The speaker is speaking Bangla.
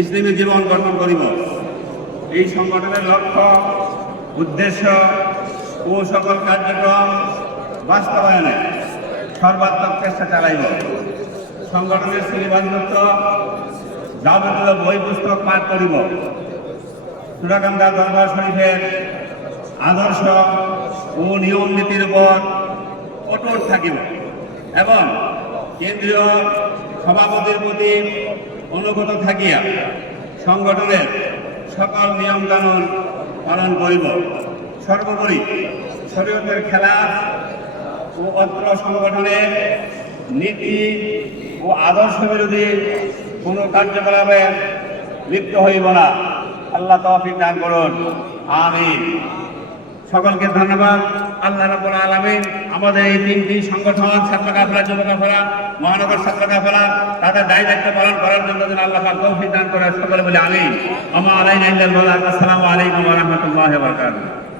ইসলামী জীবন গঠন করিব। এই সংগঠনের লক্ষ্য, উদ্দেশ্য ও সকল কার্যক্রম বাস্তবায়নে সর্বাত্মক চেষ্টা চালাইব। সংগঠনের শ্রীবান্ধত্ব যাবতীয় বই পুস্তক পাঠ করিব। চূড়াকান্দা দরবার শরীফের আদর্শ ও নিয়ম নীতির উপর অটুট থাকিব এবং কেন্দ্রীয় সভাপতির প্রতি অনুগত থাকিয়া সংগঠনের সকল নিয়মকানুন পালন করিব। সর্বোপরি শরীয়তের খেলা ও অত্র সংগঠনের নীতি ও আদর্শ বিরোধী কোনো কার্যকলাপে লিপ্ত হইব না। আল্লাহ তৌফিক দান করুন। আমিন। সকলকে ধন্যবাদ। আল্লাহ রাবুল আলমিন আমাদের এই তিনটি সংগঠন, ছাত্র কাফেলা, যুব কাফেলা, মহানগর ছাত্র কাফেলা, তাদের দায়ী দায়িত্ব পালন করার জন্য যেন আল্লাহ পাক তৌফিক দান করে সকলে বলে আমিন। আমার আলাইন আসসালামু আলাইকুম রাহমাতুল্লাহি বারাকাতুহু।